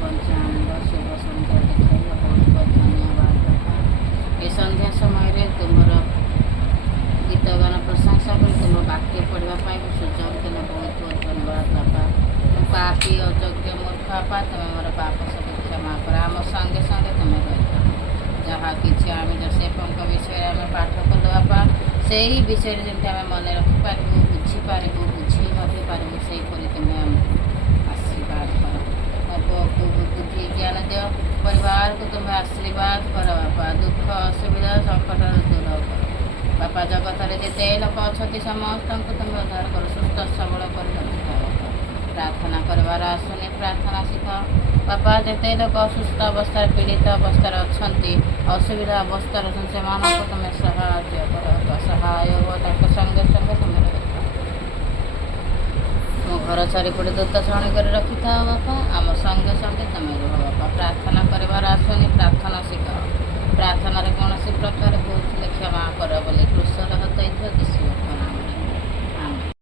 पंचामृत शुभ सन्ध्या देखा बहुत बहुत धन्यवाद बापा। ये संध्या समय तुमर गीत गान प्रशंसा कर तुम वाक्य पढ़ापी सुजोग देना बहुत बहुत धन्यवाद बापा। पापी अयोग्य मूर्ख बापा तुम्हें मोर पाप सब क्षमा कर आम संगे संगे तुम्हें रही जहाँ कि आम जोसेफ विषय आम पाठ कलु बापा से ही विषय जमी आम मन रखिपर बुझीपर बुझी पारू से तुम्हें आशीर्वाद कर मो को बुद्धि ज्ञान दियो परिवार को तुम्हें आशीर्वाद कर बापा दुख असुविधा संकट दूर कर बापा जगत में जिते लोक अच्छा समस्त को तुम्हें उद्धार कर सुस्थ सबल कर रखिथा बापा प्रार्थना करवार आसुनी प्रार्थना शिखा बापा जिते लोक असुस्थ अवस्था पीड़ित अवस्था अच्छा असुविधा अवस्था से तुम्हें साहाय्य कर सहाय हो संगे संगे तुम्हें मो घर चारिपटे दूत छाणी कर रखि था बापा आम संग